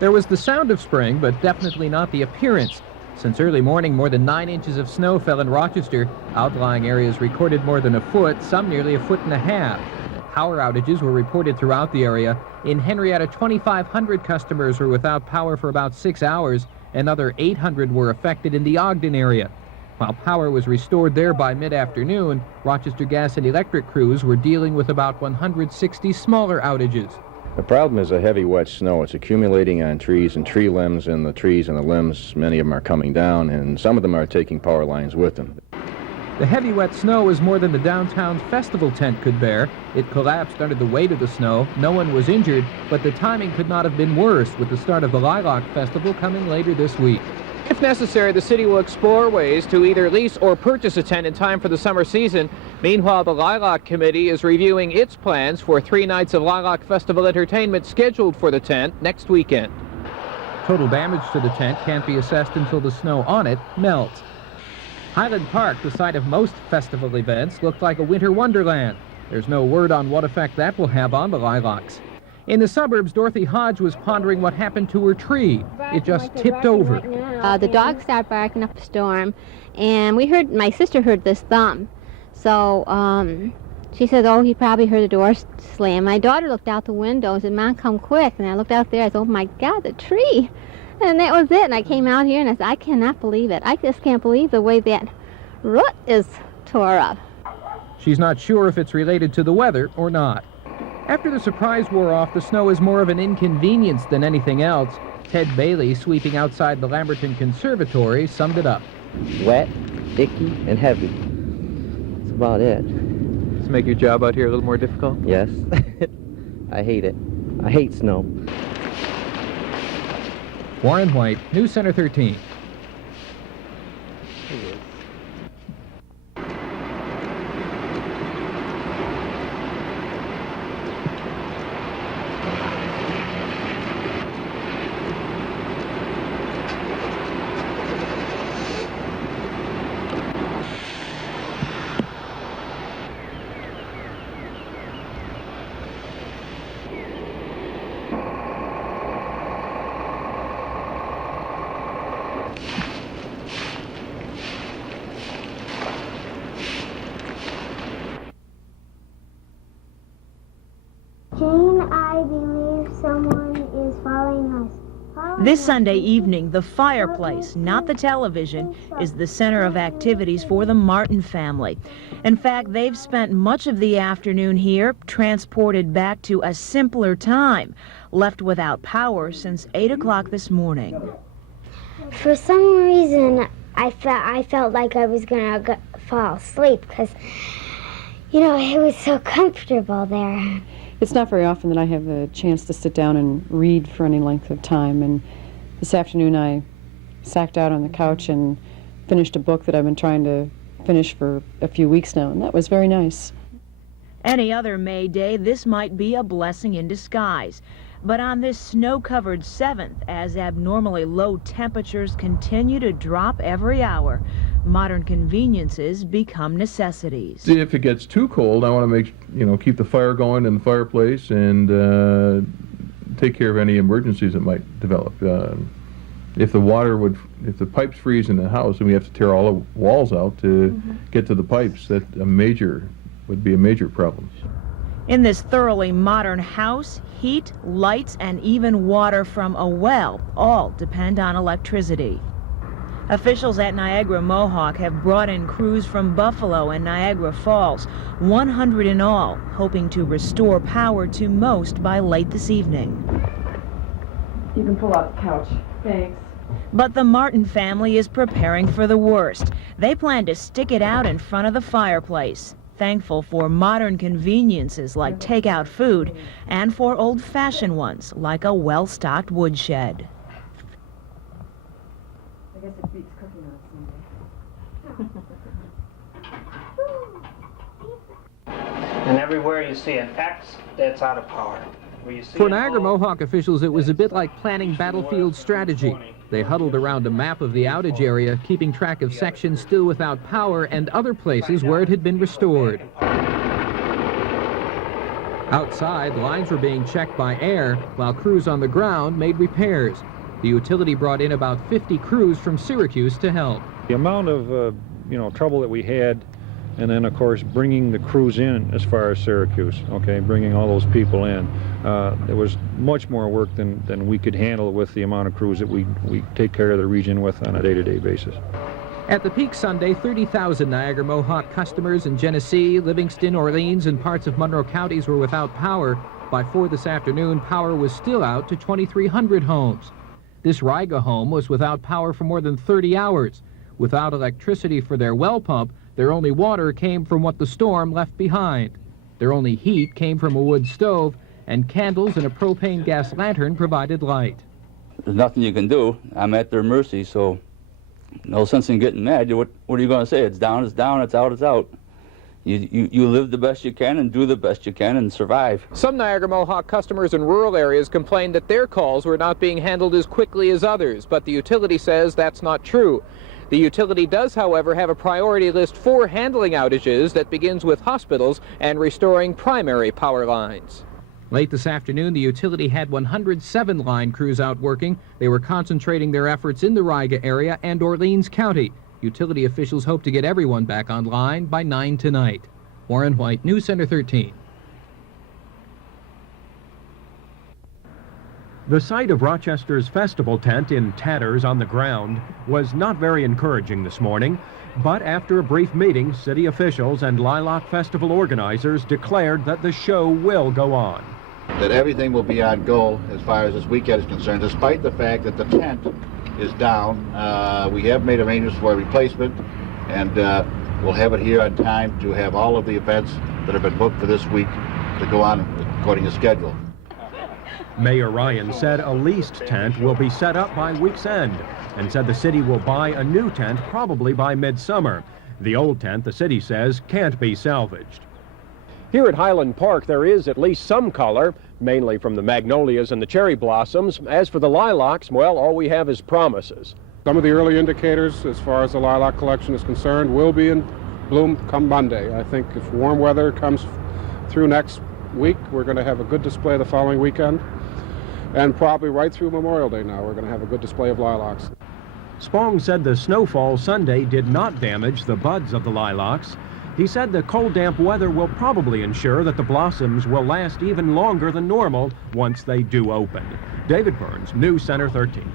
There was the sound of spring, but definitely not the appearance. Since early morning, more than 9 inches of snow fell in Rochester. Outlying areas recorded more than a foot, some nearly 1.5 feet. Power outages were reported throughout the area. In Henrietta, 2,500 customers were without power for about 6 hours. Another 800 were affected in the Ogden area. While power was restored there by mid-afternoon, Rochester Gas and Electric crews were dealing with about 160 smaller outages. The problem is the heavy wet snow. It's accumulating on trees and tree limbs, and the trees and the limbs, many of them are coming down, and some of them are taking power lines with them. The heavy wet snow was more than the downtown festival tent could bear. It collapsed under the weight of the snow. No one was injured, but the timing could not have been worse, with the start of the Lilac Festival coming later this week. If necessary, the city will explore ways to either lease or purchase a tent in time for the summer season. Meanwhile, the Lilac Committee is reviewing its plans for 3 nights of Lilac Festival entertainment scheduled for the tent next weekend. Total damage to the tent can't be assessed until the snow on it melts. Highland Park, the site of most festival events, looked like a winter wonderland. There's no word on what effect that will have on the lilacs. In the suburbs, Dorothy Hodge was pondering what happened to her tree. It just tipped over. The dogs started barking up a storm, and my sister heard this thump. So she said, oh, he probably heard the door slam. My daughter looked out the window and said, Mom, come quick. And I looked out there, I said, oh my God, the tree. And that was it. And I came out here and I said, I cannot believe it. I just can't believe the way that root is tore up. She's not sure if it's related to the weather or not. After the surprise wore off, the snow is more of an inconvenience than anything else. Ted Bailey, sweeping outside the Lamberton Conservatory, summed it up. Wet, sticky, and heavy. That's about it. Does it make your job out here a little more difficult? Yes. I hate it. I hate snow. Warren White, News Center 13. Jane, I believe someone is following us. This Sunday evening, the fireplace, not the television, is the center of activities for the Martin family. In fact, they've spent much of the afternoon here, transported back to a simpler time, left without power since 8 o'clock this morning. For some reason, I felt like I was going to fall asleep because, it was so comfortable there. It's not very often that I have a chance to sit down and read for any length of time, and this afternoon I sacked out on the couch and finished a book that I've been trying to finish for a few weeks now, and that was very nice. Any other May Day, this might be a blessing in disguise. But on this snow-covered 7th, as abnormally low temperatures continue to drop every hour, modern conveniences become necessities. If it gets too cold, I want to keep the fire going in the fireplace and take care of any emergencies that might develop. If the pipes freeze in the house and we have to tear all the walls out to get to the pipes, that would be a major problem. In this thoroughly modern house, heat, lights, and even water from a well all depend on electricity. Officials at Niagara Mohawk have brought in crews from Buffalo and Niagara Falls, 100 in all, hoping to restore power to most by late this evening. You can pull out the couch. Thanks. But the Martin family is preparing for the worst. They plan to stick it out in front of the fireplace, thankful for modern conveniences like takeout food and for old-fashioned ones like a well-stocked woodshed. I guess it beats cooking on Sunday. And everywhere you see an X, that's out of power. For Niagara Mohawk officials, it was a bit like planning battlefield strategy. They huddled around a map of the outage area, keeping track of sections still without power and other places where it had been restored. Outside, lines were being checked by air, while crews on the ground made repairs. The utility brought in about 50 crews from Syracuse to help. The amount of trouble that we had, and then of course bringing the crews in as far as Syracuse, okay, bringing all those people in, there was much more work than we could handle with the amount of crews that we take care of the region with on a day-to-day basis. At the peak Sunday, 30,000 Niagara Mohawk customers in Genesee, Livingston, Orleans, and parts of Monroe counties were without power. By 4 this afternoon, power was still out to 2,300 homes. This Riga home was without power for more than 30 hours. Without electricity for their well pump, their only water came from what the storm left behind. Their only heat came from a wood stove, and candles and a propane gas lantern provided light. There's nothing you can do. I'm at their mercy, so no sense in getting mad. What are you going to say? It's down, it's out, it's out. You live the best you can and do the best you can and survive. Some Niagara Mohawk customers in rural areas complained that their calls were not being handled as quickly as others, but the utility says that's not true. The utility does, however, have a priority list for handling outages that begins with hospitals and restoring primary power lines. Late this afternoon, the utility had 107 line crews out working. They were concentrating their efforts in the Riga area and Orleans County. Utility officials hope to get everyone back online by 9 tonight. Warren White, News Center 13. The sight of Rochester's festival tent in tatters on the ground was not very encouraging this morning, but after a brief meeting, city officials and Lilac Festival organizers declared that the show will go on. That everything will be on go as far as this weekend is concerned, despite the fact that the tent is down. We have made arrangements for a replacement, and we'll have it here on time to have all of the events that have been booked for this week to go on according to schedule. Mayor Ryan said a leased tent will be set up by week's end, and said the city will buy a new tent probably by midsummer. The old tent, the city says, can't be salvaged. Here at Highland Park, there is at least some color, mainly from the magnolias and the cherry blossoms. As for the lilacs, well, all we have is promises. Some of the early indicators, as far as the lilac collection is concerned, will be in bloom come Monday. I think if warm weather comes through next week, we're going to have a good display the following weekend. And probably right through Memorial Day now, we're going to have a good display of lilacs. Spong said the snowfall Sunday did not damage the buds of the lilacs. He said the cold, damp weather will probably ensure that the blossoms will last even longer than normal once they do open. David Burns, News Center 13.